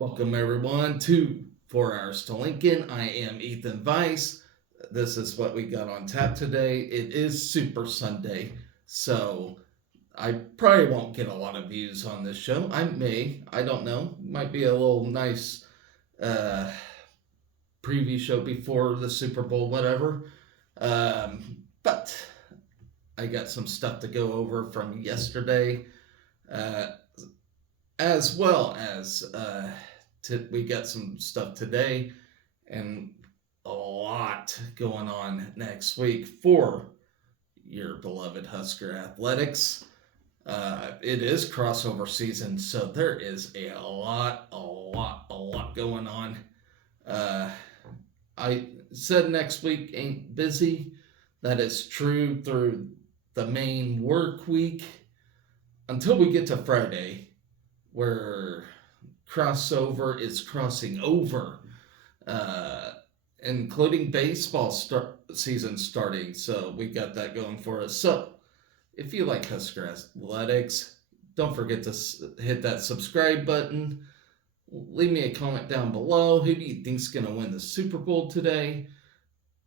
Welcome everyone to 4 Hours to Lincoln. I am Ethan Weiss. This is what we got on tap today. It is Super Sunday, so I probably won't get a lot of views on this show. I don't know. Might be a little nice uh, preview show before the Super Bowl, whatever. But I got some stuff to go over from yesterday, uh, as well as we got some stuff today and a lot going on next week for your beloved Husker Athletics. It is crossover season, so there is a lot going on. Uh, I said next week ain't busy. That is true through the main work week until we get to Friday, where crossover is crossing over, uh, including baseball season starting. So we got that going for us. So if you like Husker Athletics, don't forget to hit that subscribe button. Leave me a comment down below. Who do you think's going to win the Super Bowl today?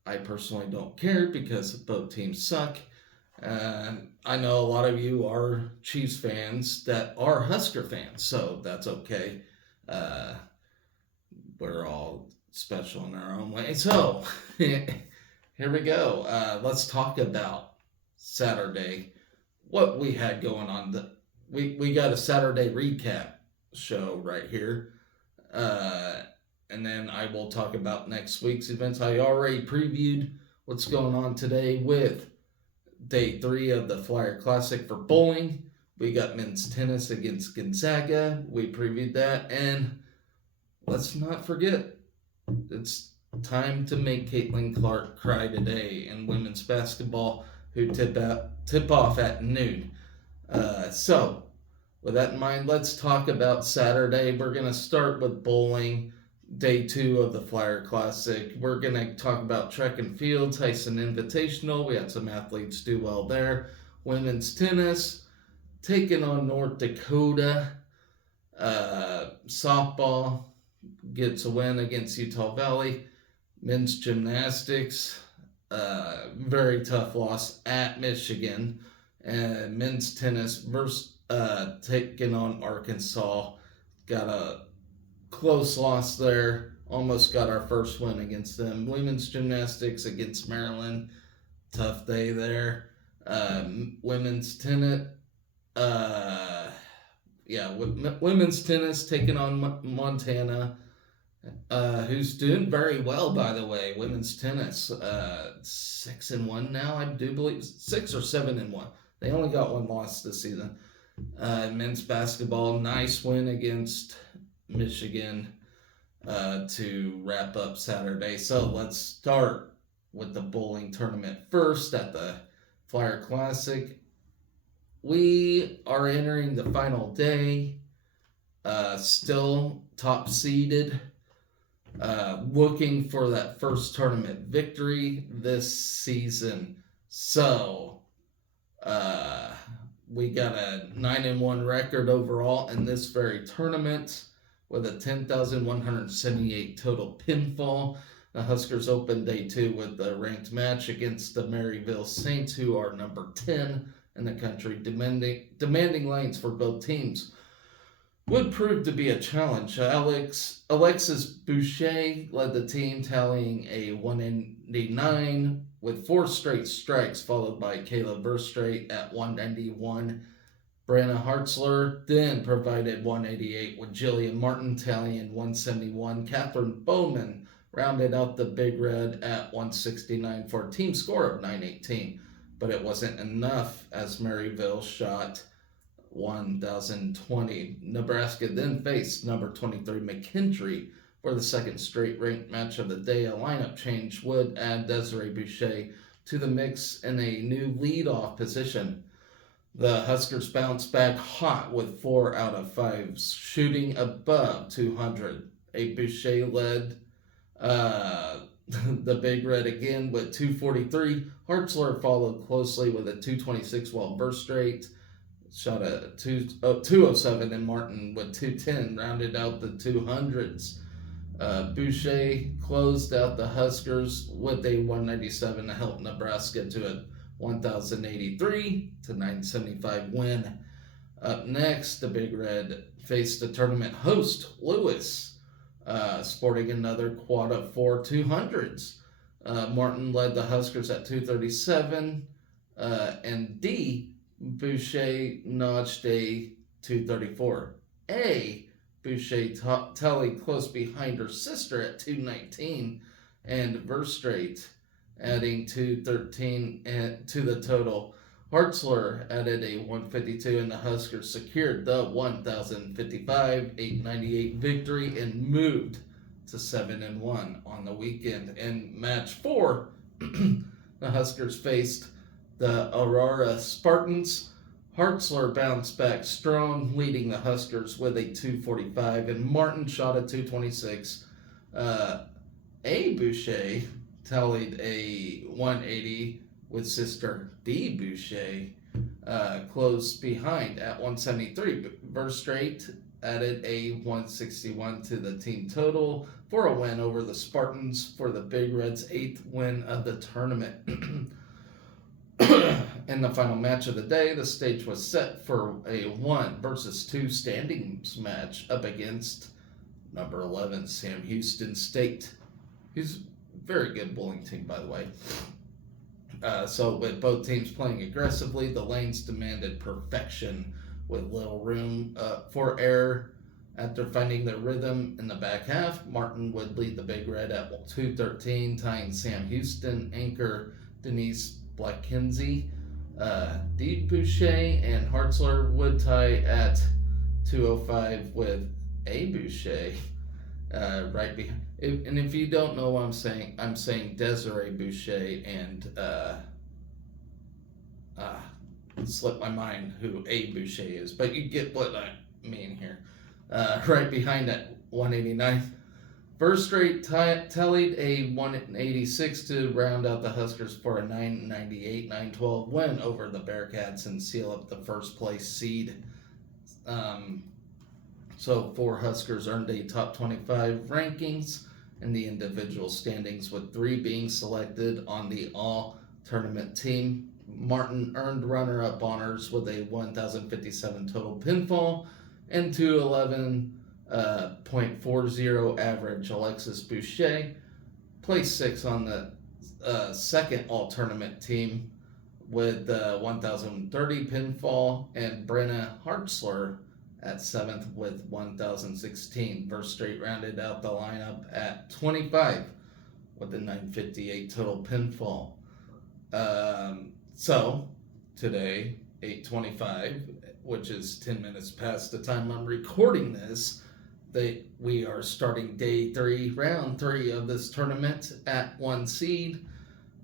I personally don't care because both teams suck. I know a lot of you are Chiefs fans that are Husker fans, so that's okay. Uh, we're all special in our own way. So here we go. Let's talk about Saturday. What we had going on. We got a Saturday recap show right here. And then I will talk about next week's events. I already previewed what's going on today with day 3 of the Flyer Classic for bowling. We got men's tennis against Gonzaga. We previewed that. And let's not forget, it's time to make Caitlin Clark cry today in women's basketball, who tip off at noon. So, with that in mind, let's talk about Saturday. We're going to start with bowling, day 2 of the Flyer Classic. We're going to talk about track and field, Tyson Invitational. We had some athletes do well there. Women's tennis, taking on North Dakota. Softball gets a win against Utah Valley. Men's gymnastics, very tough loss at Michigan. And men's tennis versus taking on Arkansas. Got a close loss there. Almost got our first win against them. Women's gymnastics against Maryland. Tough day there. Women's tennis. Women's tennis taking on Montana. Who's doing very well, by the way. Women's tennis, 6-1 now, I do believe, 6 or 7-1. They only got one loss this season. Men's basketball, nice win against Michigan to wrap up Saturday. So let's start with the bowling tournament first at the Flyer Classic. We are entering the final day, still top seeded, looking for that first tournament victory this season. So, we got a 9-1 record overall in this very tournament with a 10,178 total pinfall. The Huskers opened day 2 with the ranked match against the Maryville Saints, who are number 10 in the country, demanding lanes for both teams. Would prove to be a challenge. Alexis Boucher led the team, tallying a 189 with 4 straight strikes, followed by Kayla Verstrate at 191. Brenna Hartzler then provided 188 with Jillian Martin tallying 171. Catherine Bowman rounded out the Big Red at 169 for a team score of 918. But it wasn't enough as Maryville shot 1,020. Nebraska then faced number 23 McKendree for the second straight ranked match of the day. A lineup change would add Desiree Boucher to the mix in a new leadoff position. The Huskers bounced back hot with 4 out of 5 shooting above 200. A Boucher led the Big Red again with 243. Hartzler followed closely with a 226, while Verstrate shot a 207, and Martin with 210 rounded out the 200s. Boucher closed out the Huskers with a 197 to help Nebraska to a 1,083 to 975 win. Up next, the Big Red faced the tournament host, Lewis, sporting another quad of 4 200s. Martin led the Huskers at 237, and D, Boucher notched a 234. A, Boucher tallied close behind her sister at 219, and Verstraete adding 213 to the total. Hartzler added a 152, and the Huskers secured the 1,055-898 victory and moved to 7-1 on the weekend. In match 4, the Huskers faced the Aurora Spartans. Hartzler bounced back strong, leading the Huskers with a 245, and Martin shot a 226. A. Boucher tallied a 180 with sister D. Boucher close behind at 173. Verstraete added a 161 to the team total for a win over the Spartans for the Big Reds' 8th win of the tournament. In the final match of the day, the stage was set for a 1 versus 2 standings match up against number 11 Sam Houston State, who's a very good bowling team, by the way. So with both teams playing aggressively, the lanes demanded perfection with little room for error. After finding their rhythm in the back half, Martin would lead the Big Red at 213, tying Sam Houston anchor Denise Blackkinsey. D. Boucher and Hartzler would tie at 205 with A. Boucher right behind. And if you don't know what I'm saying Desiree Boucher and slipped my mind who A. Boucher is, but you get what I mean here. Right behind at 189. Verstraete tallied a 186 to round out the Huskers for a 998-912 win over the Bearcats and seal up the first place seed. So 4 Huskers earned a top 25 rankings in the individual standings, with 3 being selected on the all-tournament team. Martin earned runner-up honors with a 1,057 total pinfall and 211.40 average. Alexis Boucher placed 6 on the second all-tournament team with 1,030 pinfall, and Brenna Hartzler at 7th with 1,016. Verstraete rounded out the lineup at 25 with a 958 total pinfall. So today, 8:25, which is 10 minutes past the time I'm recording this, we are starting day 3, round 3 of this tournament at 1 seed.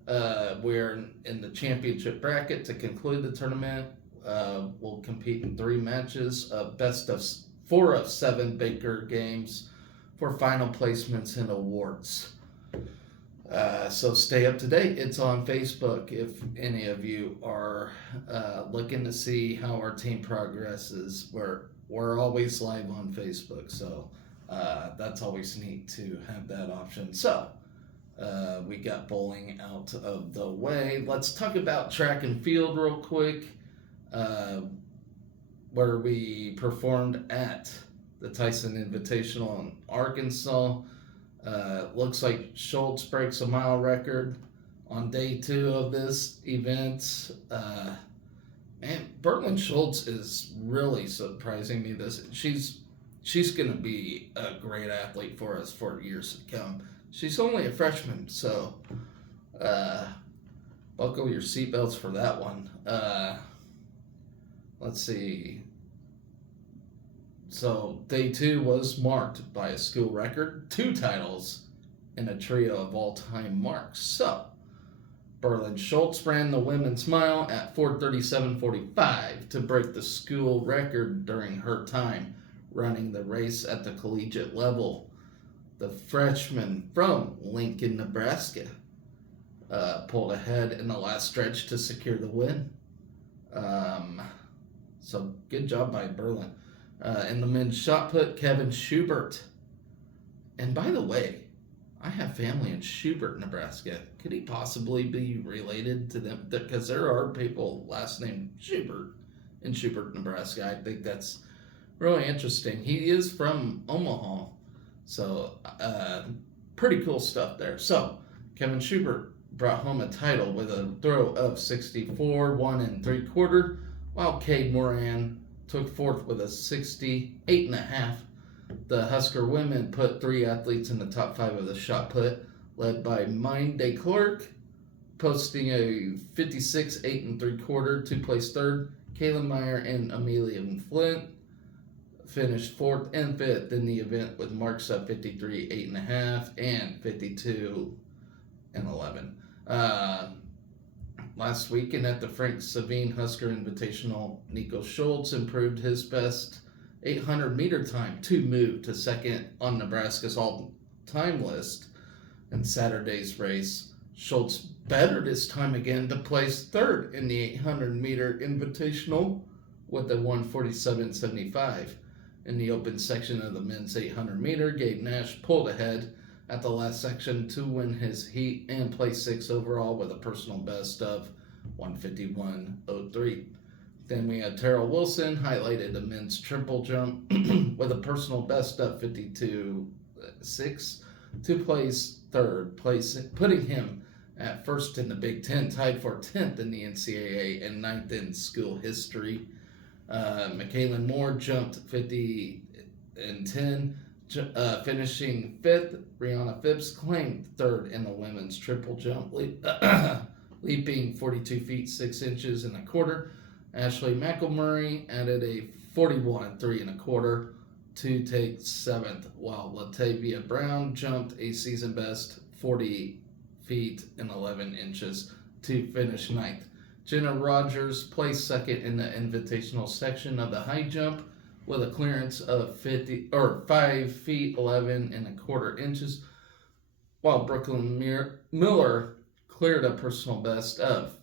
We're in the championship bracket to conclude the tournament. We'll compete in 3 matches, best of 4 of 7 Baker games for final placements and awards. So stay up to date. It's on Facebook if any of you are looking to see how our team progresses. We're always live on Facebook, so that's always neat to have that option. So we got bowling out of the way. Let's talk about track and field real quick. Where we performed at the Tyson Invitational in Arkansas. Looks like Schultz breaks a mile record on day 2 of this event. Man, Berglund Schultz is really surprising me. She's going to be a great athlete for us for years to come. She's only a freshman, so buckle your seatbelts for that one. Let's see. So day 2 was marked by a school record, 2 titles, and a trio of all-time marks. So Berglund Schultz ran the women's mile at 4:37.45 to break the school record during her time running the race at the collegiate level. The freshman from Lincoln, Nebraska, pulled ahead in the last stretch to secure the win. So good job by Berlin. In the men's shot put, Kevin Schubert. And by the way, I have family in Schubert, Nebraska. Could he possibly be related to them? Because there are people last name Schubert in Schubert, Nebraska. I think that's really interesting. He is from Omaha, so pretty cool stuff there. So Kevin Schubert brought home a title with a throw of 64, 1 3/4, while Cade Moran took fourth with a 68.5. The Husker women put 3 athletes in the top 5 of the shot put, led by Mine Day Clark, posting a 56, 8 3/4 to place third. Kaylin Meyer and Amelia Flint finished 4th and 5th in the event with marks of 53, 8.5 and 52 and 11. Last weekend at the Frank Savine Husker Invitational, Nico Schultz improved his best 800-meter time to move to second on Nebraska's all-time list. In Saturday's race, Schultz bettered his time again to place third in the 800-meter Invitational with a 1:47.75. In the open section of the men's 800-meter, Gabe Nash pulled ahead at the last section to win his heat and place 6 overall with a personal best of 1:51.03. Then we had Terrell Wilson highlighted the men's triple jump with a personal best of 52.6 to place third, putting him at first in the Big Ten, tied for 10th in the NCAA and 9th in school history. Michaela Moore jumped 50 and 10, finishing 5th. Brianna Phipps claimed 3rd in the women's triple jump, leaping 42 feet 6 inches in a quarter. Ashley McElmurray added a 41 3 1/4 to take 7th, while Latavia Brown jumped a season best 40 feet and 11 inches to finish 9th. Jenna Rogers placed 2nd in the invitational section of the high jump with a clearance of 5 feet 11 1/4 inches, while Brooklyn Miller cleared a personal best of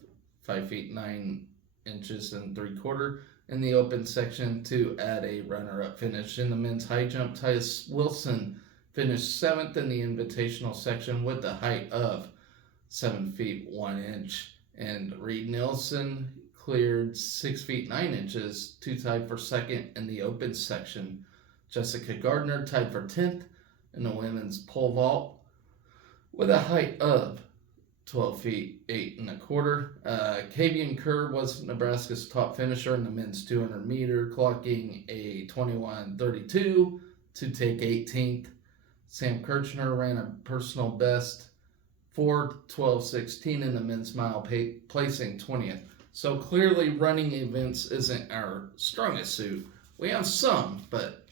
5 feet 9 inches and 3/4 in the open section to add a runner-up finish. In the men's high jump, Tyus Wilson finished 7th in the invitational section with a height of 7 feet 1 inch, and Reed Nielsen cleared 6 feet 9 inches to tie for 2nd in the open section. Jessica Gardner tied for 10th in the women's pole vault with a height of 12 feet 8 1/4. Kavian Kerr was Nebraska's top finisher in the men's 200 meter, clocking a 21:32 to take 18th. Sam Kirchner ran a personal best 4:12.16 in the men's mile, placing 20th. So clearly, running events isn't our strongest suit. We have some, but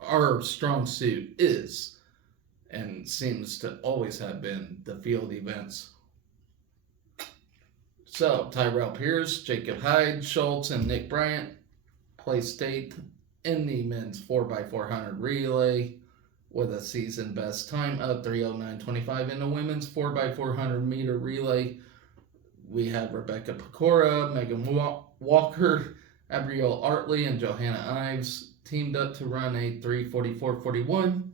our strong suit is, and seems to always have been, the field events. So, Tyrell Pierce, Jacob Hyde, Schultz, and Nick Bryant placed 8th in the men's 4x400 relay with a season best time of 3:09.25. In the women's 4x400 meter relay, we had Rebecca Pecora, Megan Walker, Abrielle Artley, and Johanna Ives teamed up to run a 3:44.41.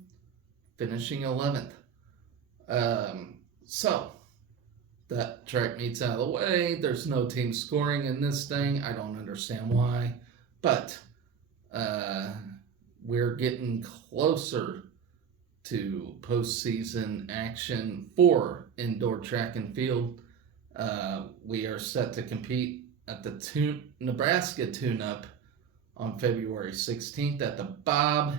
Finishing 11th. So, that track meet's out of the way. There's no team scoring in this thing. I don't understand why. But we're getting closer to postseason action for indoor track and field. We are set to compete at the Nebraska Tune-Up on February 16th at the Bob.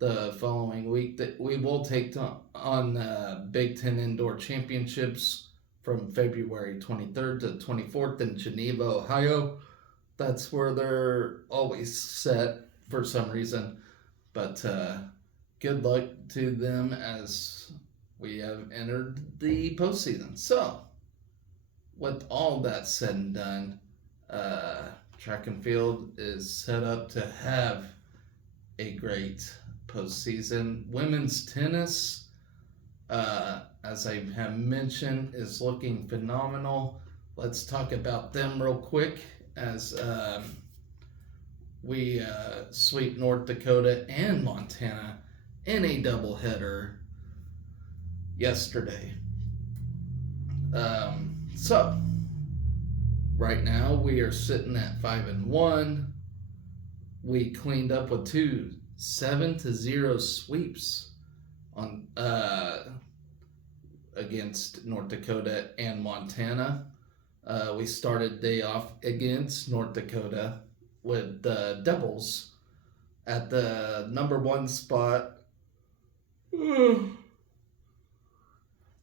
The following week, that we will take on Big Ten Indoor Championships from February 23rd to 24th in Geneva, Ohio. That's where they're always set for some reason. But good luck to them as we have entered the postseason. So, with all that said and done, track and field is set up to have a great postseason. Women's tennis, as I have mentioned, is looking phenomenal. Let's talk about them real quick as we sweep North Dakota and Montana in a doubleheader yesterday. So right now we are sitting at 5-1. We cleaned up with 2 7-0 sweeps on against North Dakota and Montana. We started day off against North Dakota with the Devils at the number 1 spot.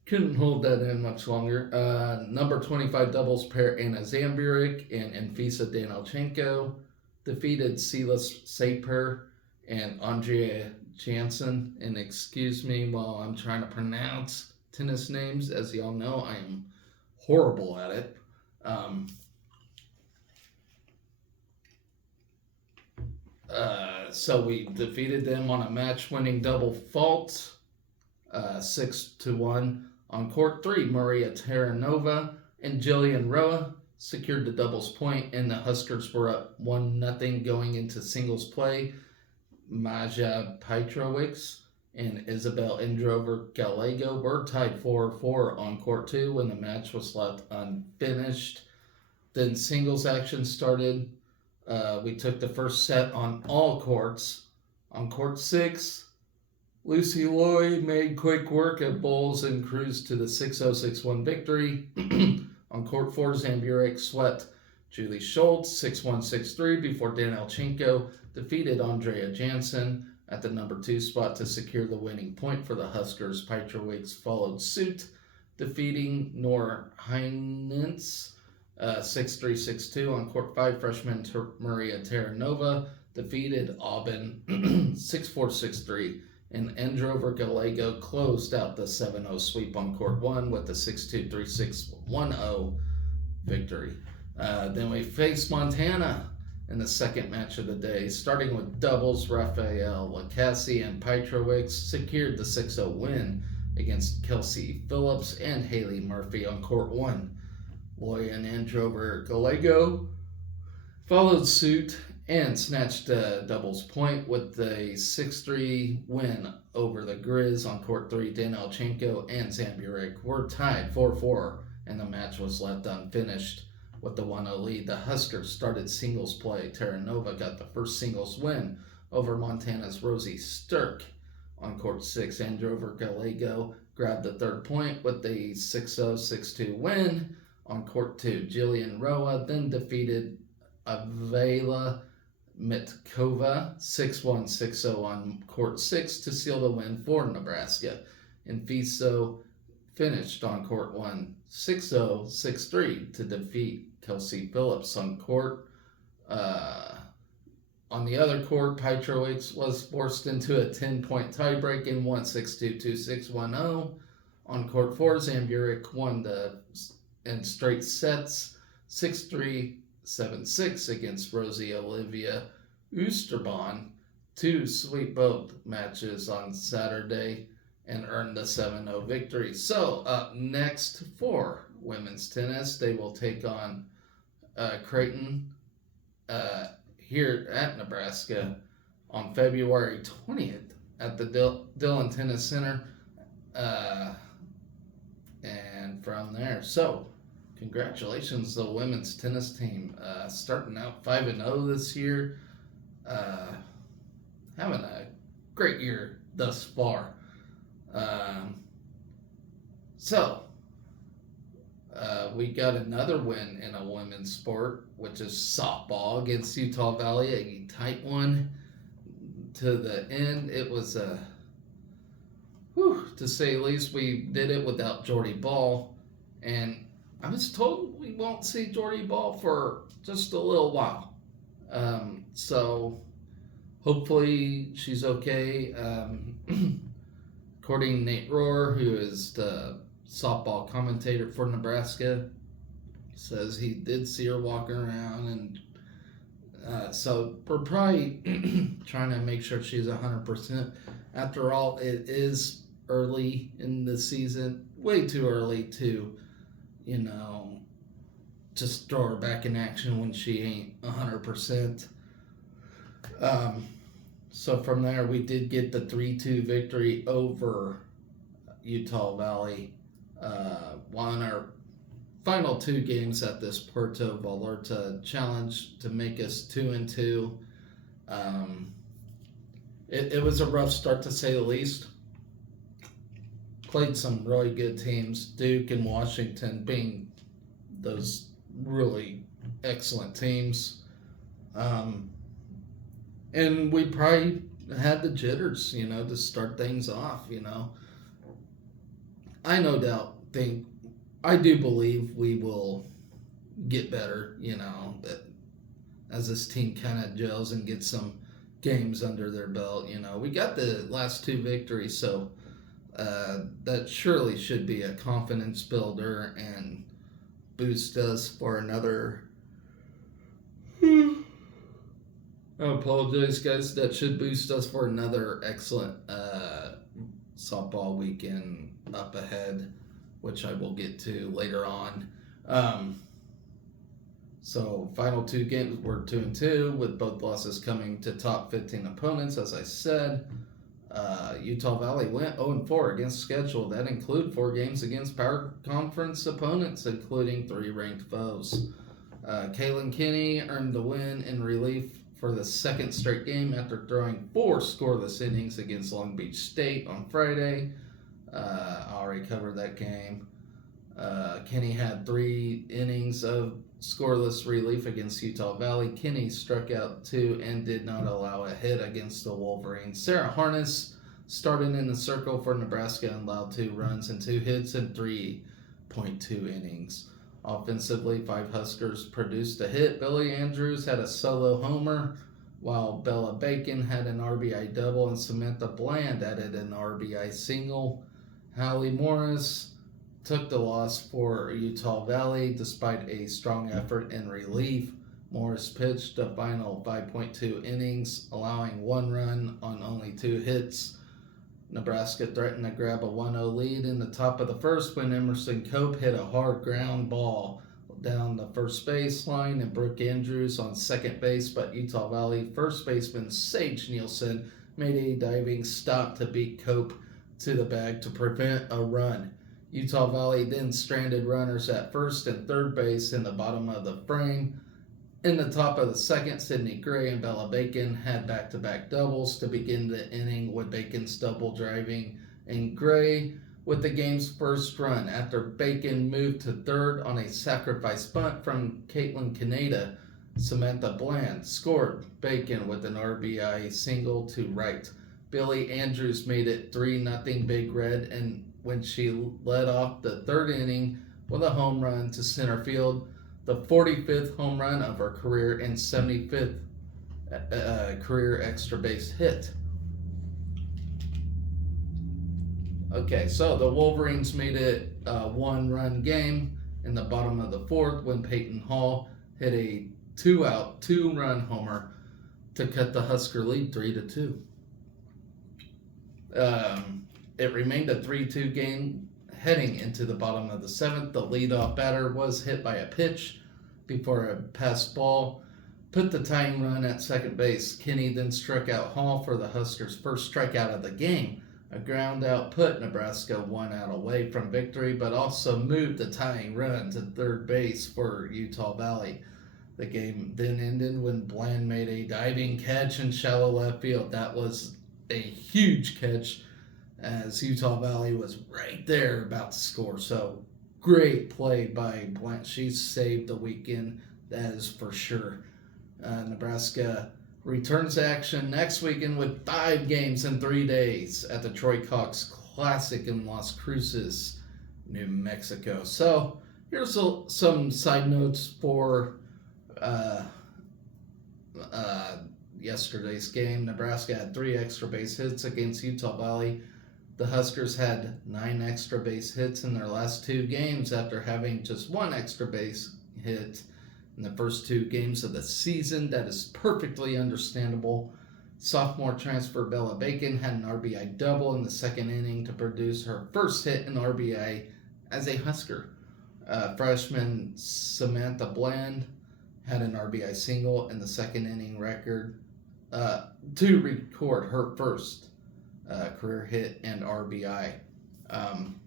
Couldn't hold that in much longer. Number 25 doubles pair Anna Zamburik and Anfisa Danilchenko defeated Silas Saper and Andrea Jansen. And excuse me while I'm trying to pronounce tennis names. As y'all know, I am horrible at it. So we defeated them on a match-winning double fault, 6-1. On court 3, Maria Terranova and Jillian Roa secured the doubles point, and the Huskers were up 1-0 going into singles play. Maja Petrovic and Isabel Indrover Gallego were tied 4-4 on court 2 when the match was left unfinished. Then singles action started. We took the first set on all courts. On court 6, Lucy Lloyd made quick work of Bowles and cruised to the 6-0, 6-1 victory. On court 4, Zamburik swept Julie Schultz 6-1, 6-3 before Danilchenko defeated Andrea Jansen at the number 2 spot to secure the winning point for the Huskers. Petrovic followed suit, defeating Nor Heinens 6-3, 6-2. On court 5, freshman Maria Terranova defeated Aubin 6-4, 6-3. And Endrover Gallego closed out the 7-0 sweep on court 1 with the 6-2, 3-6, 1-0 victory. Then we faced Montana in the second match of the day. Starting with doubles, Rafael Lacassie and Petrovic secured the 6-0 win against Kelsey Phillips and Haley Murphy on court 1. Loy and Endrover Gallego followed suit and snatched a doubles point with the 6-3 win over the Grizz on court 3. Danilchenko and Zamburik were tied 4-4, and the match was left unfinished with the 1-0 lead. The Huskers started singles play. Terranova got the first singles win over Montana's Rosie Sturck on court 6. Androver Gallego grabbed the third point with the 6-0, 6-2 win on court 2. Jillian Roa then defeated Avela Mitkova 6-1, 6-0 on court 6 to seal the win for Nebraska. And Fiso finished on court 1 6-0, 6-3 to defeat Kelsey Phillips on court. On the other court, Petrovic was forced into a 10-point tiebreak and won 6-2, 2-6, 1-0. On court 4, Zamburik won in straight sets 6-3, 7-6 against Rosie Olivia Oosterbaan to sweep both matches on Saturday and earn the 7-0 victory. So up next for women's tennis, they will take on Creighton here at Nebraska on February 20th at the Dillon Tennis Center. And from there, so congratulations to the women's tennis team, starting out 5-0 this year, having a great year thus far. We got another win in a women's sport, which is softball against Utah Valley, a tight one to the end. It was to say the least. We did it without Jordy Ball, and I was told we won't see Jordy Ball for just a little while. So hopefully she's okay. According to Nate Rohr, who is the softball commentator for Nebraska, says he did see her walking around, and so we're probably trying to make sure she's 100%. After all, it is early in the season, way too early to, just throw her back in action when she ain't 100%. Um, so from there, we did get the 3-2 victory over Utah Valley. Won our final two games at this Puerto Vallarta challenge to make us 2-2. Um, it was a rough start to say the least. Played some really good teams, Duke and Washington being those really excellent teams. Um, and we probably had the jitters, to start things off. I no doubt think, I do believe we will get better, as this team kind of gels and gets some games under their belt. We got the last two victories, so that surely should be a confidence builder and boost us for another. I apologize, guys. That should boost us for another excellent softball weekend up ahead, which I will get to later on. So final two games were 2-2, with both losses coming to top 15 opponents. As I said, Utah Valley went 0-4 against schedule. That include 4 games against Power Conference opponents, including 3 ranked foes. Kaylin Kinney earned the win in relief for the second straight game after throwing 4 scoreless innings against Long Beach State on Friday. I already covered that game. Kinney had 3 innings of scoreless relief against Utah Valley. Kinney struck out 2 and did not allow a hit against the Wolverines. Sarah Harness started in the circle for Nebraska and allowed 2 runs and 2 hits in 3.2 innings. Offensively, 5 Huskers produced a hit. Billy Andrews had a solo homer, while Bella Bacon had an RBI double and Samantha Bland added an RBI single. Hallie Morris took the loss for Utah Valley despite a strong effort in relief. Morris pitched the final 5.2 innings, allowing 1 run on only 2 hits. Nebraska threatened to grab a 1-0 lead in the top of the first when Emerson Cope hit a hard ground ball down the first baseline and Brooke Andrews on second base, but Utah Valley first baseman Sage Nielsen made a diving stop to beat Cope to the bag to prevent a run. Utah Valley then stranded runners at first and third base in the bottom of the frame. In the top of the second, Sydney Gray and Bella Bacon had back-to-back doubles to begin the inning, with Bacon's double driving and Gray with the game's first run after Bacon moved to third on a sacrifice bunt from Caitlin Caneda. Samantha Bland scored Bacon with an RBI single to right. Billy Andrews made it 3-0 Big Red, and when she led off the third inning with a home run to center field, the 45th home run of her career and 75th career extra base hit. Okay, so the Wolverines made it a 1-run game in the bottom of the fourth when Peyton Hall hit a 2-out, 2-run homer to cut the Husker lead 3-2. It remained a 3-2 game heading into the bottom of the seventh. The leadoff batter was hit by a pitch before a passed ball put the tying run at second base. Kinney then struck out Hall for the Huskers' first strikeout of the game. A ground out put Nebraska 1 out away from victory, but also moved the tying run to third base for Utah Valley. The game then ended when Bland made a diving catch in shallow left field. That was a huge catch, as Utah Valley was right there about to score. So great play by Bland. She saved the weekend, that is for sure. Nebraska returns to action next weekend with 5 games in 3 days at the Troy Cox Classic in Las Cruces, New Mexico. So here's some side notes for yesterday's game. Nebraska had 3 extra base hits against Utah Valley. The Huskers had 9 extra base hits in their last 2 games after having just 1 extra base hit in the first 2 games of the season. That is perfectly understandable. Sophomore transfer Bella Bacon had an RBI double in the second inning to produce her first hit in RBI as a Husker. Freshman Samantha Bland had an RBI single in the second inning record to record her first career hit and RBI. Um,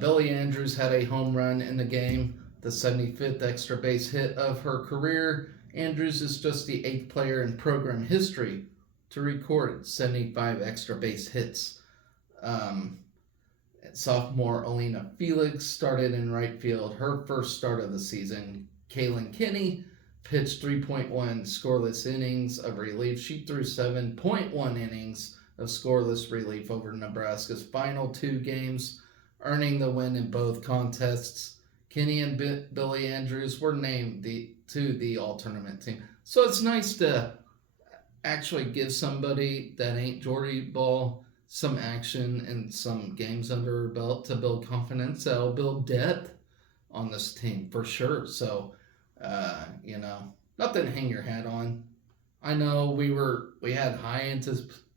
Billie Andrews had a home run in the game, the 75th extra base hit of her career. Andrews is just the 8th player in program history to record 75 extra base hits. Sophomore Alina Felix started in right field her first start of the season. Kaylin Kinney pitched 3.1 scoreless innings of relief. She threw 7.1 innings of scoreless relief over Nebraska's final 2 games, earning the win in both contests. Kinney and Billie Andrews were named to the all-tournament team. So it's nice to actually give somebody that ain't Jordy Ball some action and some games under her belt to build confidence. That'll build depth on this team for sure. So, nothing to hang your hat on. I know we had high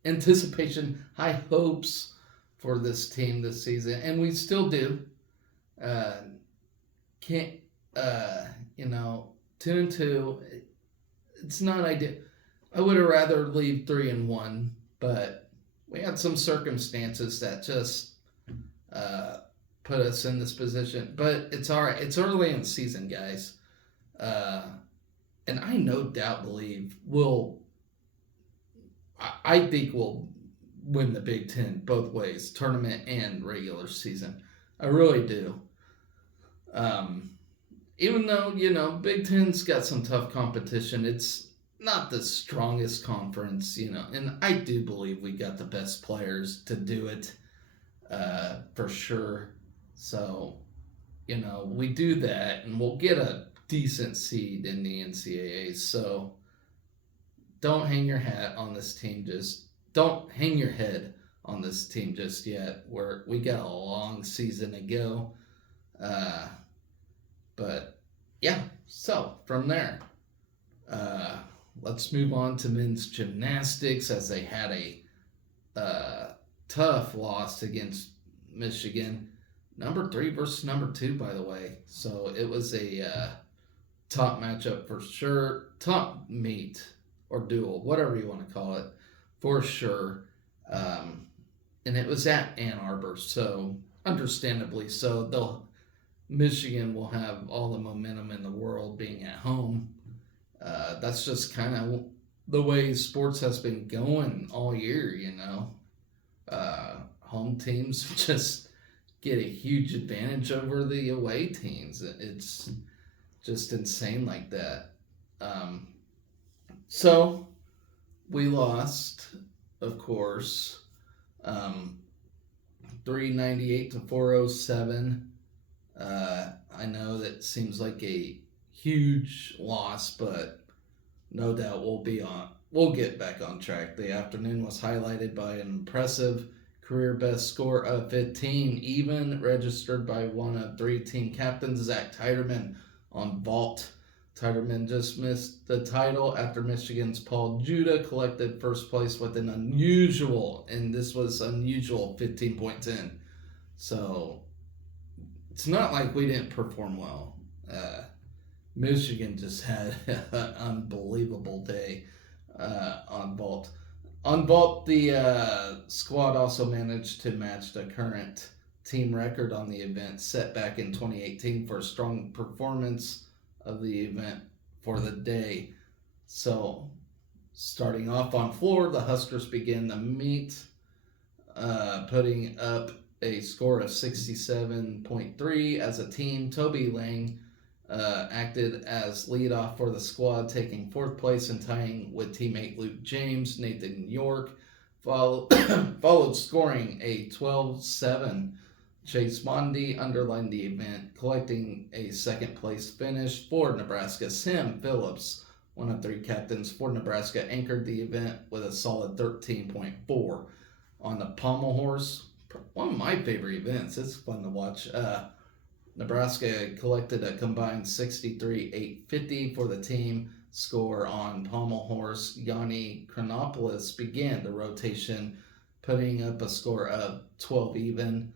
anticipation, high hopes for this team this season, and we still do. Can't 2-2. It's not ideal. I would have rather leave 3-1, but we had some circumstances that just put us in this position. But it's all right. It's early in the season, guys. And I no doubt believe I think we'll win the Big Ten both ways, tournament and regular season. I really do. Even though, Big Ten's got some tough competition, it's not the strongest conference, and I do believe we got the best players to do it, for sure. So, we do that, and we'll get a decent seed in the NCAA. So, don't hang your hat on this team. Don't hang your head on this team just yet. We got a long season to go. But, yeah, so from there, let's move on to men's gymnastics, as they had a tough loss against Michigan. Number 3 versus number 2, by the way. So it was a top matchup for sure. Top meet or duel, whatever you want to call it, for sure. And it was at Ann Arbor, so understandably so. Michigan will have all the momentum in the world being at home. That's just kind of the way sports has been going all year, Home teams just get a huge advantage over the away teams. It's just insane like that. So we lost, of course, 398 to 407. I know that seems like a huge loss, but no doubt we'll get back on track. The afternoon was highlighted by an impressive career best score of 15, even registered by one of 3 team captains, Zach Titerman, on vault. Titerman just missed the title after Michigan's Paul Judah collected first place with an unusual 15.10. So it's not like we didn't perform well. Michigan just had an unbelievable day on vault. On vault, the squad also managed to match the current team record on the event set back in 2018 for a strong performance of the event for the day. So, starting off on floor, the Huskers began the meet, putting up a score of 67.3 as a team. Toby Lang acted as leadoff for the squad, taking 4th place and tying with teammate Luke James. Nathan York followed scoring a 12-7. Chase Mondi underlined the event, collecting a 2nd place finish for Nebraska. Sam Phillips, one of 3 captains for Nebraska, anchored the event with a solid 13.4. On the pommel horse, one of my favorite events. It's fun to watch. Nebraska collected a combined 63.850 for the team score on pommel horse. Yanni Chronopoulos began the rotation, putting up a score of 12 even.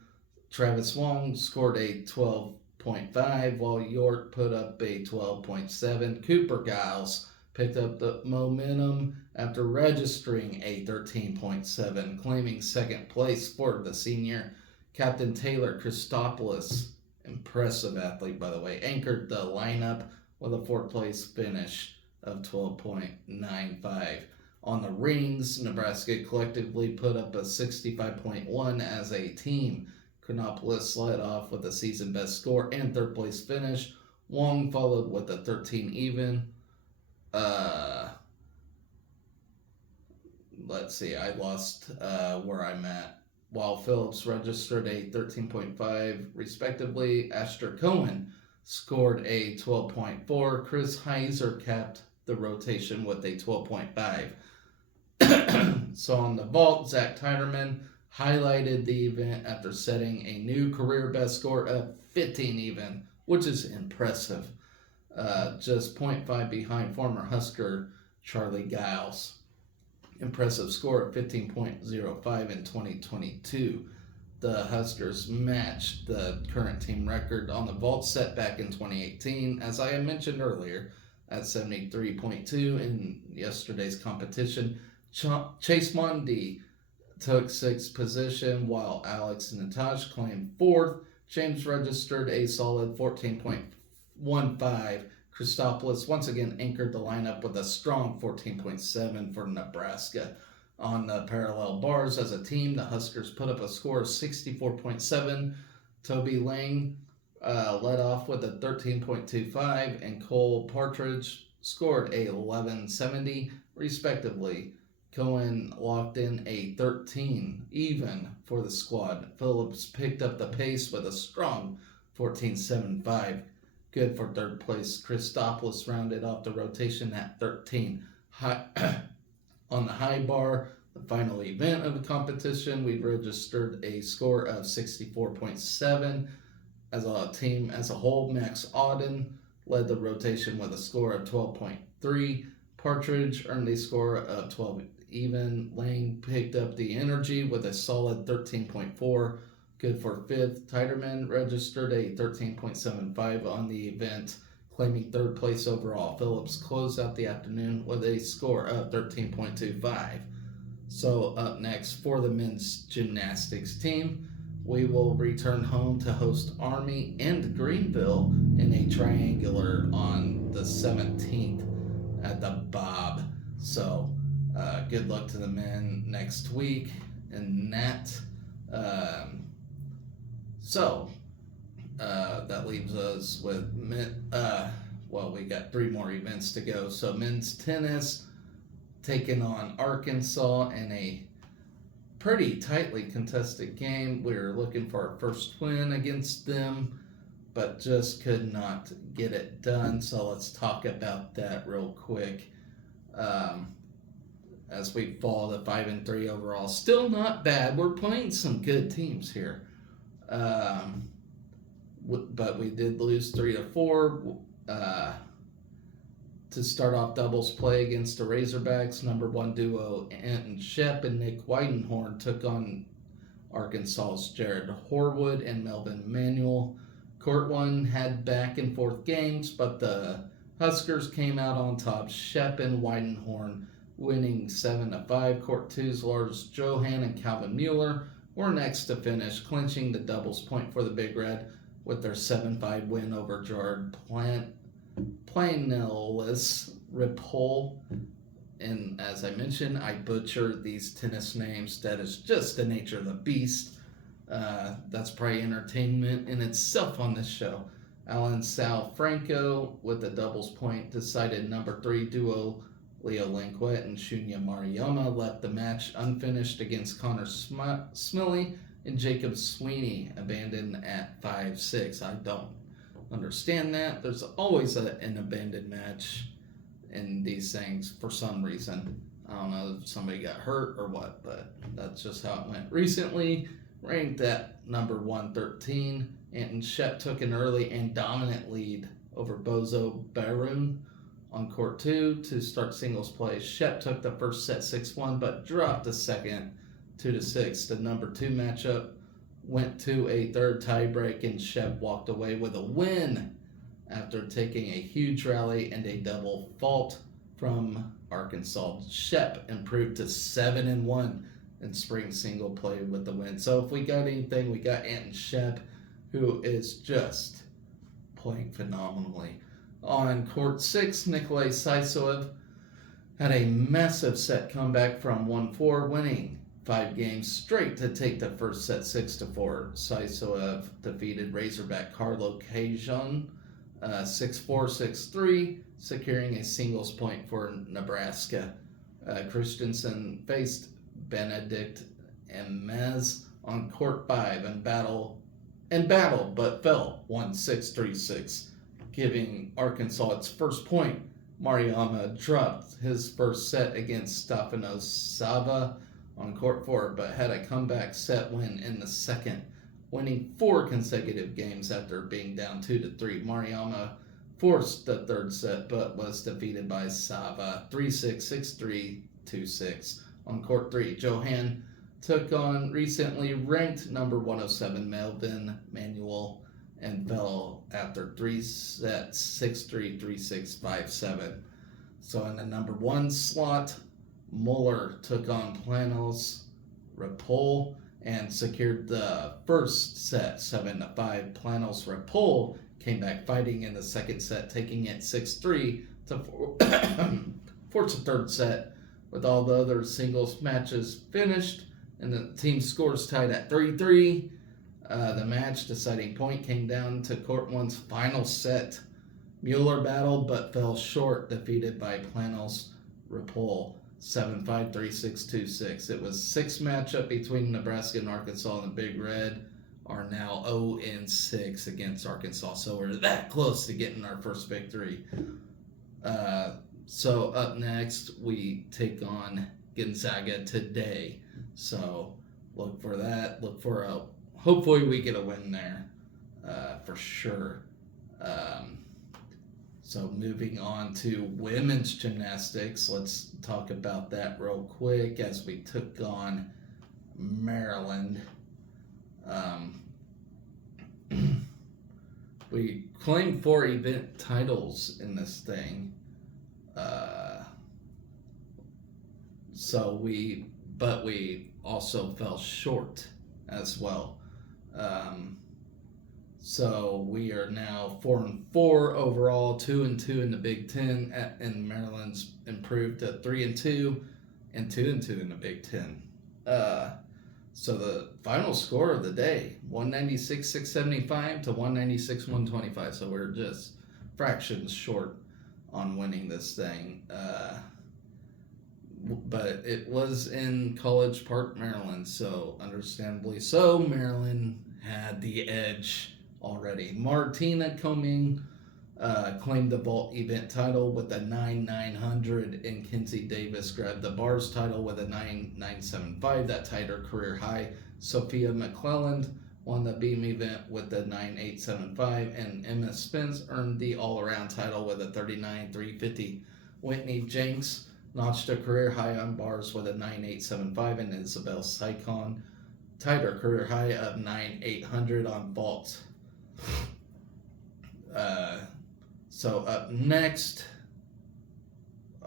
Travis Wong scored a 12.5, while York put up a 12.7. Cooper Giles picked up the momentum after registering a 13.7, claiming second place for the senior. Captain Taylor Christopoulos, impressive athlete by the way, anchored the lineup with a fourth place finish of 12.95. On the rings, Nebraska collectively put up a 65.1 as a team. Chronopoulos led off with a season best score and third place finish. Wong followed with a 13 even. Let's see, I lost where I'm at. While Phillips registered a 13.5 respectively, Asher Cohen scored a 12.4. Chris Heiser capped the rotation with a 12.5. So on the vault, Zach Tiderman highlighted the event after setting a new career best score of 15 even, which is impressive. Just 0.5 behind former Husker Charlie Giles. Impressive score of 15.05 in 2022. The Huskers matched the current team record on the vault set back in 2018, as I had mentioned earlier, at 73.2 in yesterday's competition. Chase Mundy took 6th position, while Alex Natash claimed 4th. James registered a solid 14.15. Christopoulos once again anchored the lineup with a strong 14.7 for Nebraska. On the parallel bars as a team, the Huskers put up a score of 64.7. Toby Lang led off with a 13.25, and Cole Partridge scored a 11.70 respectively. Cohen locked in a 13 even for the squad. Phillips picked up the pace with a strong 14.75. Good for third place. Christopoulos rounded off the rotation at 13. On the high bar, the final event of the competition, we registered a score of 64.7. As a team as a whole, Max Auden led the rotation with a score of 12.3. Partridge earned a score of 12 even. Lang picked up the energy with a solid 13.4. Good for 5th. Tiderman registered a 13.75 on the event, claiming 3rd place overall. Phillips closed out the afternoon with a score of 13.25. So up next for the men's gymnastics team, we will return home to host Army and Greenville in a triangular on the 17th at the Bob. So good luck to the men next week in that. That leaves us with we got 3 more events to go. So men's tennis taking on Arkansas in a pretty tightly contested game. We were looking for our first win against them, but just could not get it done. So let's talk about that real quick. As we fall to 5-3 overall, still not bad. We're playing some good teams here. But we did lose 3-4 to start off doubles play against the Razorbacks. Number 1 duo Anton Shep and Nick Weidenhorn took on Arkansas's Jared Horwood and Melvin Manuel. Court 1 had back and forth games, but the Huskers came out on top. Shep and Weidenhorn winning 7-5. Court 2's Lars Johan and Calvin Mueller were next to finish, clinching the doubles point for the Big Red with their 7-5 win over Gerard Plainellis Ripoll. And as I mentioned, I butcher these tennis names. That is just the nature of the beast. That's probably entertainment in itself on this show. Alan Sal Franco with the doubles point decided number 3 duo Leo Lanquette and Shunya Mariyama left the match unfinished against Connor Smiley and Jacob Sweeney, abandoned at 5-6. I don't understand that. There's always an abandoned match in these things for some reason. I don't know if somebody got hurt or what, but that's just how it went. Recently, ranked at number 113, Anton Shep took an early and dominant lead over Bozo Barun on court 2 to start singles play. Shep took the first set 6-1, but dropped the second 2-6. The number 2 matchup went to a third tiebreak, and Shep walked away with a win after taking a huge rally and a double fault from Arkansas. Shep improved to 7-1 in spring single play with the win. So if we got anything, we got Anton Shep, who is just playing phenomenally. On court 6, Nikolay Sysoev had a massive set comeback from 1-4, winning 5 games straight to take the first set 6-4. Sysoev defeated Razorback Carlo Cajon 6-4, 6-3, securing a singles point for Nebraska. Christensen faced Benedict Emez on court 5 and battled, but fell 1-6, 3-6, giving Arkansas its first point. Mariama dropped his first set against Stefanos Sava on court 4, but had a comeback set win in the second, winning 4 consecutive games after being down 2-3. Mariama forced the third set, but was defeated by Sava 3-6, 6-3, 2-6. On court 3, Johan took on recently ranked number 107 Melvin Manuel and fell after 3 sets, 6-3, 3-6, 5-7. So in the number 1 slot, Muller took on Planos Rapol and secured the first set 7-5. Planos Rapol came back fighting in the second set, taking it 6-3 to force a third set. With all the other singles matches finished and the team scores tied at 3-3, the match deciding point came down to court 1's final set. Mueller battled but fell short, defeated by Planos Rapol 7-5, 3-6, 2-6. It was 6 matchup between Nebraska and Arkansas, and the Big Red are now 0-6 against Arkansas. So we're that close to getting our first victory. So up next, we take on Gonzaga today. So look for that. Look for hopefully we get a win there for sure. So moving on to women's gymnastics, let's talk about that real quick as we took on Maryland. We claimed 4 event titles in this thing. But we also fell short as well. So we are now 4-4 overall, 2-2 in the Big Ten, and Maryland's improved to 3-2 and 2-2 in the Big Ten. So the final score of the day, 196-675 to 196-125. So we're just fractions short on winning this thing. But it was in College Park, Maryland, so understandably so, Maryland had the edge already. Martina Coming claimed the vault event title with a 9,900, and Kinsey Davis grabbed the bars title with a 9,975. That tied her career high. Sophia McClelland won the beam event with the 9,875, and Emma Spence earned the all-around title with a 39,350. Whitney Jenks notched a career high on bars with a 9,875, and Isabel Saikon tied her career high of 9,800 on vault. So up next,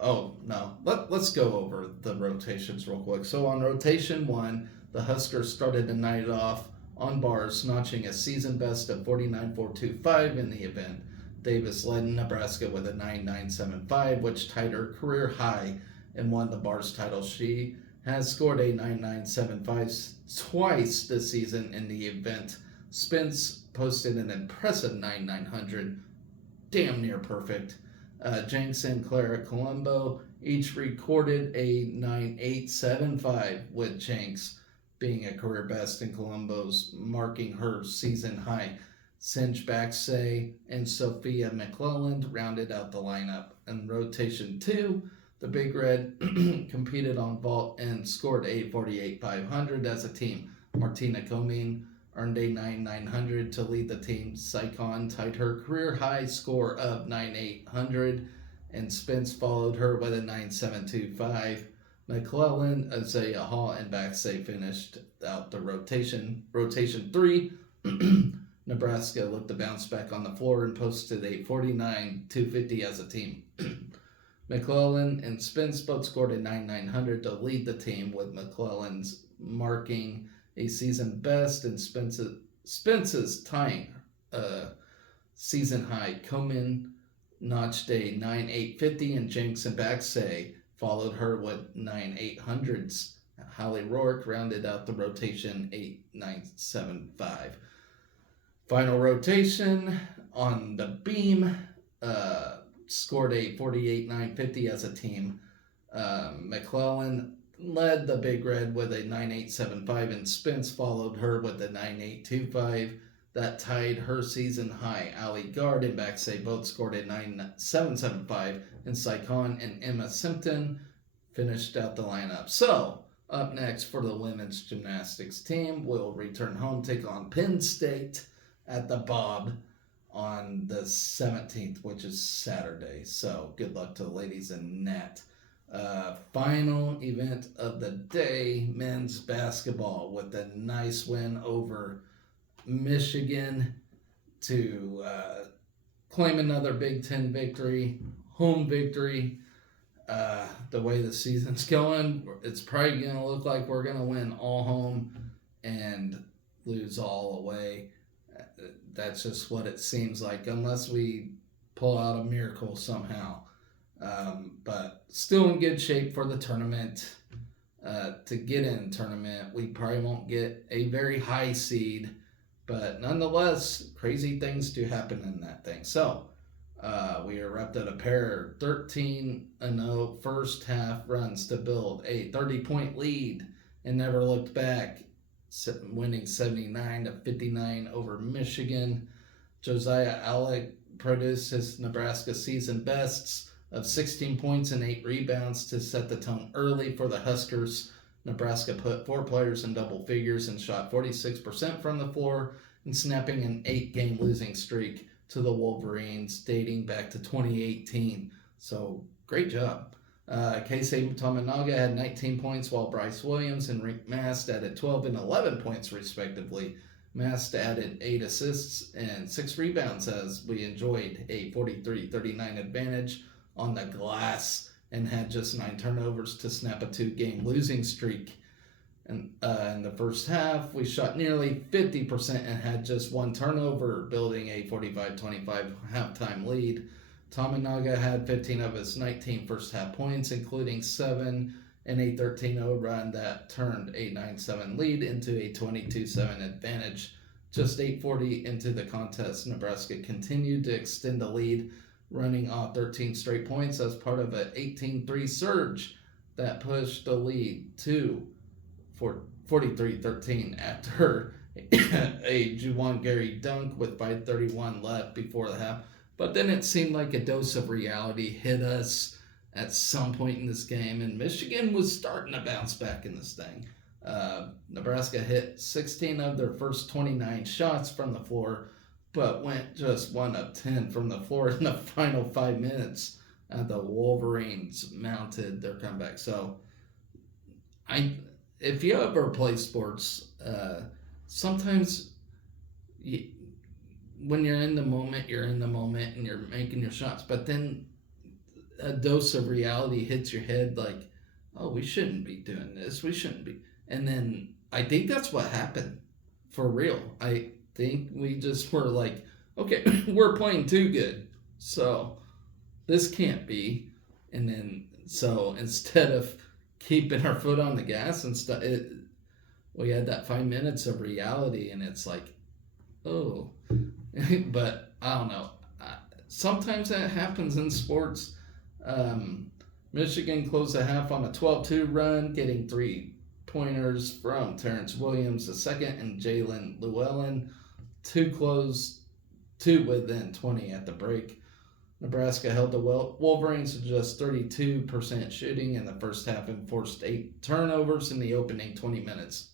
let's go over the rotations real quick. So on rotation 1, the Huskers started the night off on bars, notching a season best of 49.425 in the event. Davis led Nebraska with a 9,975, which tied her career high and won the bars title. She has scored a 9,975 twice this season in the event. Spence posted an impressive 9,900, damn near perfect. Jenks and Clara Colombo each recorded a 9,875, with Jenks being a career best and Colombo's marking her season high. Singe Baxay and Sophia McClelland rounded out the lineup. In rotation 2, the Big Red competed on vault and scored a 48,500 as a team. Martina Coming earned a 9,900 to lead the team. Saikon tied her career high score of 9,800, and Spence followed her with a 9,725. McClelland, Isaiah Hall, and Baxay finished out the rotation. Rotation 3, Nebraska looked to bounce back on the floor and posted a 49,250 as a team. McClellan and Spence both scored a 9,900 to lead the team, with McClellan's marking a season best and Spence's tying a season high. Coman notched a 9,850 and Jenks and Baxay followed her with 9,800s. Holly Rourke rounded out the rotation 8,975. Final rotation on the beam scored a 48,950 as a team. McClellan led the Big Red with a 9,875 and Spence followed her with a 9,825. That tied her season high. Ali Gard and Baxay both scored a 9,775, and Saikon and Emma Simpton finished out the lineup. So, up next for the women's gymnastics team, we'll return home, take on Penn State at the Bob on the 17th, which is Saturday. So, good luck to the ladies in that. Final event of the day, men's basketball, with a nice win over Michigan to claim another Big Ten victory, home victory. The way the season's going, it's probably going to look like we're going to win all home and lose all away. That's just what it seems like, unless we pull out a miracle somehow. But still in good shape for the tournament. To get in tournament, we probably won't get a very high seed, but nonetheless, crazy things do happen in that thing. So, we erupted a pair 13-0 first half runs to build a 30-point lead and never looked back, winning 79-59 over Michigan. Josiah Alec produced his Nebraska season bests of 16 points and 8 rebounds to set the tone early for the Huskers. Nebraska put 4 players in double figures and shot 46% from the floor, and snapping an 8-game losing streak to the Wolverines dating back to 2018. So, great job. Keisei Tominaga had 19 points, while Bryce Williams and Rick Mast added 12 and 11 points respectively. Mast added 8 assists and 6 rebounds as we enjoyed a 43-39 advantage on the glass and had just 9 turnovers to snap a 2-game losing streak. And in the first half, we shot nearly 50% and had just 1 turnover, building a 45-25 halftime lead. Tominaga had 15 of his 19 first half points, including 7 in a 13-0 run that turned a 9-7 lead into a 22-7 advantage. Just 8:40 into the contest, Nebraska continued to extend the lead, running off 13 straight points as part of an 18-3 surge that pushed the lead to 43-13 after a Juwan Gary dunk with 5:31 left before the half. But then it seemed like a dose of reality hit us at some point in this game, and Michigan was starting to bounce back in this thing. Nebraska hit 16 of their first 29 shots from the floor, but went just 1 of 10 from the floor in the final 5 minutes. The Wolverines mounted their comeback. So, if you ever play sports, sometimes when you're in the moment and you're making your shots. But then a dose of reality hits your head like, oh, we shouldn't be doing this. We shouldn't be. And then I think that's what happened for real. I think we just were like, okay, we're playing too good. So this can't be. And then, so instead of keeping our foot on the gas and stuff, we had that 5 minutes of reality, and it's like, oh. But I don't know. Sometimes that happens in sports. Michigan closed the half on a 12-2 run, getting 3-pointers from Terrence Williams II and Jalen Llewellyn to close to within 20 at the break. Nebraska held the Wolverines to just 32% shooting in the first half and forced 8 turnovers in the opening 20 minutes.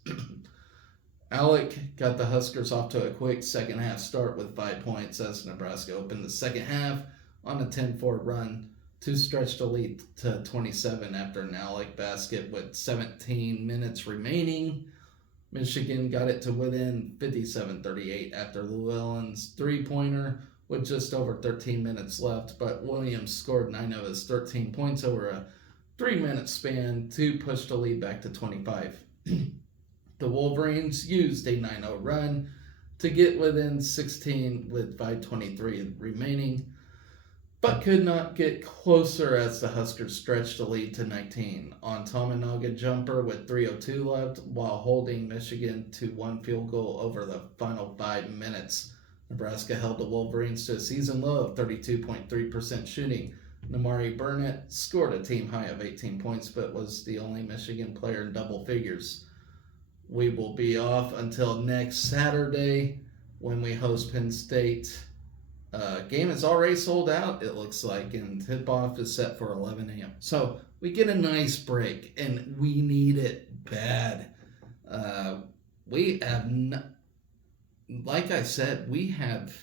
Alec got the Huskers off to a quick second half start with 5 points as Nebraska opened the second half on a 10-4 run to stretch the lead to 27 after an Alec basket with 17 minutes remaining. Michigan got it to within 57-38 after Llewellyn's 3-pointer, with just over 13 minutes left, but Williams scored 9 of his 13 points over a 3-minute span to push the lead back to 25. The Wolverines used a 9-0 run to get within 16 with 5:23 remaining, but could not get closer as the Huskers stretched the lead to 19 on Tominaga jumper with 3:02 left, while holding Michigan to one field goal over the final 5 minutes. Nebraska held the Wolverines to a season low of 32.3% shooting. Namari Burnett scored a team high of 18 points, but was the only Michigan player in double figures. We will be off until next Saturday when we host Penn State. Game is already sold out, it looks like, and tip-off is set for 11 a.m. So we get a nice break, and we need it bad. We have, like I said, we have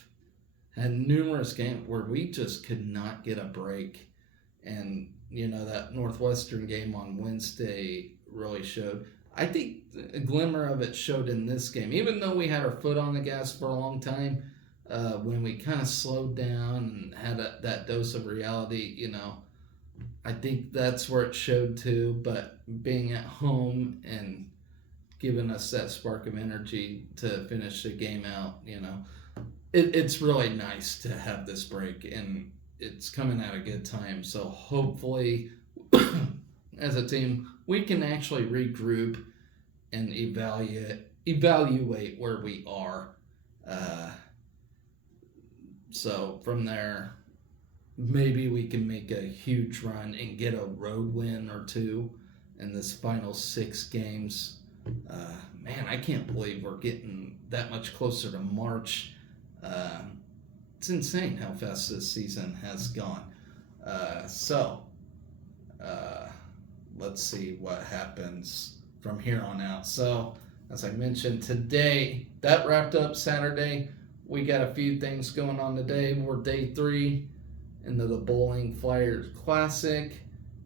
had numerous games where we just could not get a break. And, that Northwestern game on Wednesday really showed. I think a glimmer of it showed in this game. Even though we had our foot on the gas for a long time, when we kind of slowed down and had that dose of reality, I think that's where it showed too. But being at home and giving us that spark of energy to finish the game out, it's really nice to have this break, and it's coming at a good time. So hopefully, as a team, we can actually regroup and evaluate where we are. So from there, maybe we can make a huge run and get a road win or two in this final 6 games. Man, I can't believe we're getting that much closer to March. It's insane how fast this season has gone. Let's see what happens from here on out. So, as I mentioned today, that wrapped up Saturday. We got a few things going on today. We're day 3 into the Bowling Flyers Classic.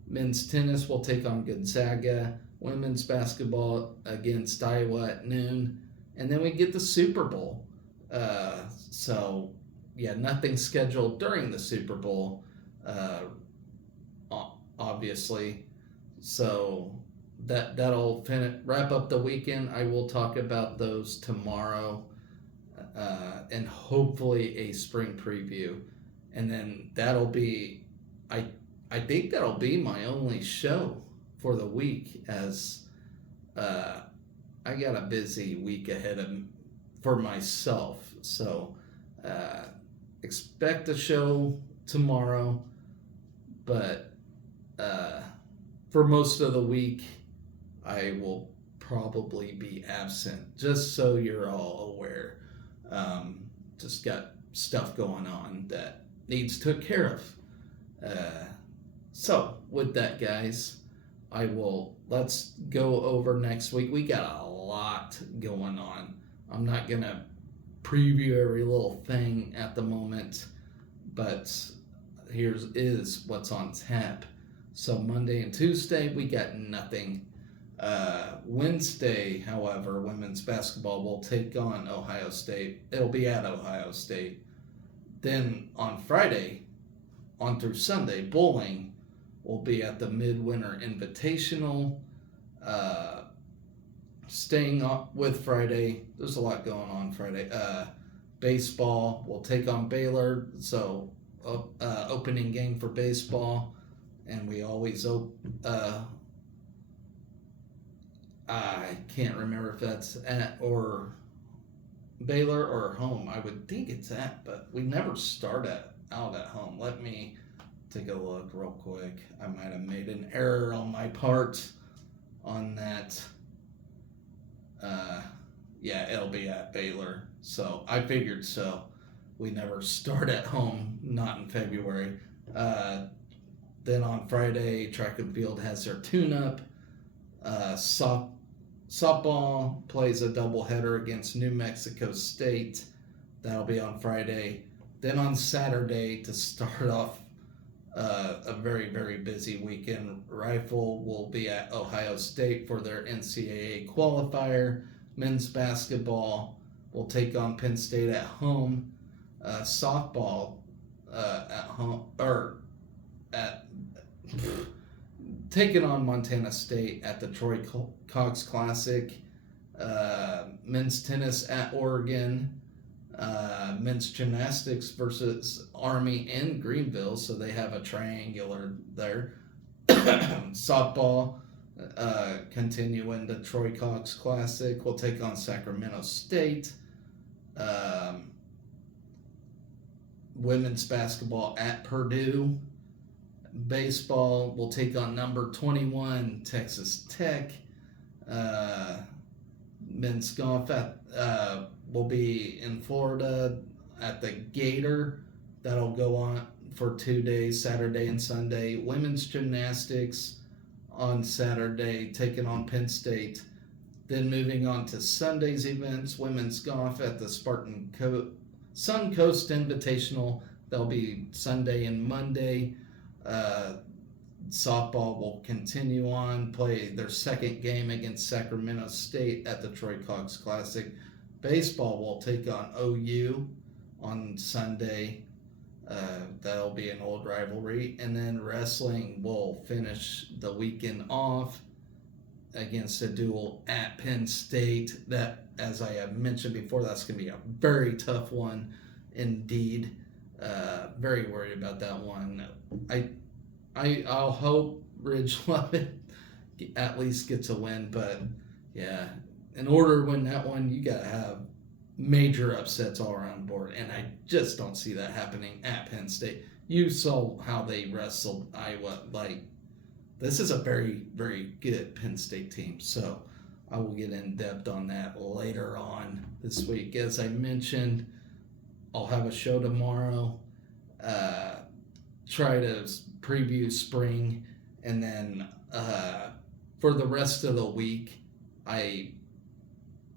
Men's tennis will take on Gonzaga. Women's basketball against Iowa at noon. And then we get the Super Bowl. Nothing scheduled during the Super Bowl, obviously. So that'll wrap up the weekend. I will talk about those tomorrow, and hopefully a spring preview. And then that'll be, I think that'll be my only show for the week, as I got a busy week ahead for myself. So expect a show tomorrow, but for most of the week, I will probably be absent, just so you're all aware. Just got stuff going on that needs took care of. So with that, guys, let's go over next week. We got a lot going on. I'm not going to preview every little thing at the moment, but is what's on tap. So Monday and Tuesday, we got nothing. Wednesday, however, women's basketball will take on Ohio State. It'll be at Ohio State. Then on Friday, on through Sunday, bowling will be at the Midwinter Invitational. Staying up with Friday, there's a lot going on Friday. Baseball will take on Baylor, so opening game for baseball, and we always I can't remember if that's at or Baylor or home. I would think it's at, but we never start out at home. Let me take a look real quick. I might have made an error on my part on that. It'll be at Baylor. So I figured so. We never start at home, not in February. Then on Friday, track and field has their tune-up. Softball plays a doubleheader against New Mexico State. That'll be on Friday. Then on Saturday, to start off a very, very busy weekend, Rifle will be at Ohio State for their NCAA qualifier. Men's basketball will take on Penn State at home. Softball at home or at taking on Montana State at the Troy Cox Classic. Men's tennis at Oregon. Men's gymnastics versus Army and Greenville, so they have a triangular there. Softball, continuing the Troy Cox Classic, will take on Sacramento State. Women's basketball at Purdue. Baseball will take on number 21 Texas Tech. Men's golf will be in Florida at the Gator. That'll go on for 2 days, Saturday and Sunday. Women's gymnastics on Saturday, taking on Penn State. Then moving on to Sunday's events, women's golf at the Sun Coast Invitational. That'll be Sunday and Monday. Softball will continue on, play their second game against Sacramento State at the Troy Cox Classic. Baseball will take on OU on Sunday. That'll be an old rivalry. And then wrestling will finish the weekend off against a duel at Penn State. That, as I have mentioned before, that's going to be a very tough one indeed. Very worried about that one. I'll hope Ridge Lubbock at least gets a win, but yeah, in order to win that one, you got to have major upsets all around the board, and I just don't see that happening at Penn State. You saw how they wrestled Iowa. Like, this is a very, very good Penn State team, so I will get in depth on that later on this week. As I mentioned, I'll have a show tomorrow. Try to preview spring, and then for the rest of the week, I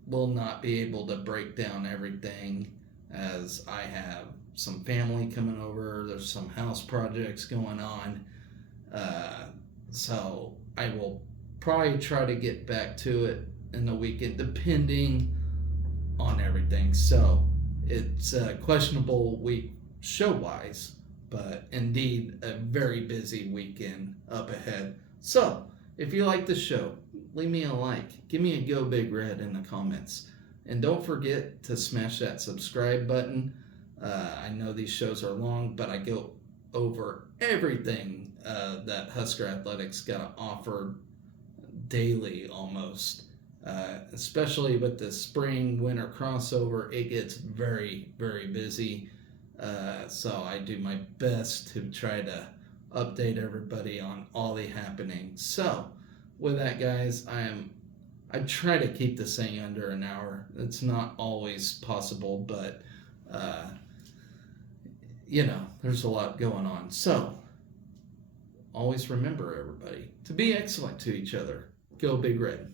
will not be able to break down everything as I have some family coming over. There's some house projects going on. So I will probably try to get back to it in the weekend, depending on everything. So it's a questionable week show-wise, but indeed a very busy weekend up ahead. So if you like the show, leave me a like. Give me a Go Big Red in the comments. And don't forget to smash that subscribe button. I know these shows are long, but I go over everything that Husker Athletics got to offer daily almost. Especially with the spring-winter crossover, it gets very, very busy. So I do my best to try to update everybody on all the happenings. So with that, guys, I try to keep this thing under an hour. It's not always possible, but there's a lot going on. So always remember, everybody, to be excellent to each other. Go Big Red.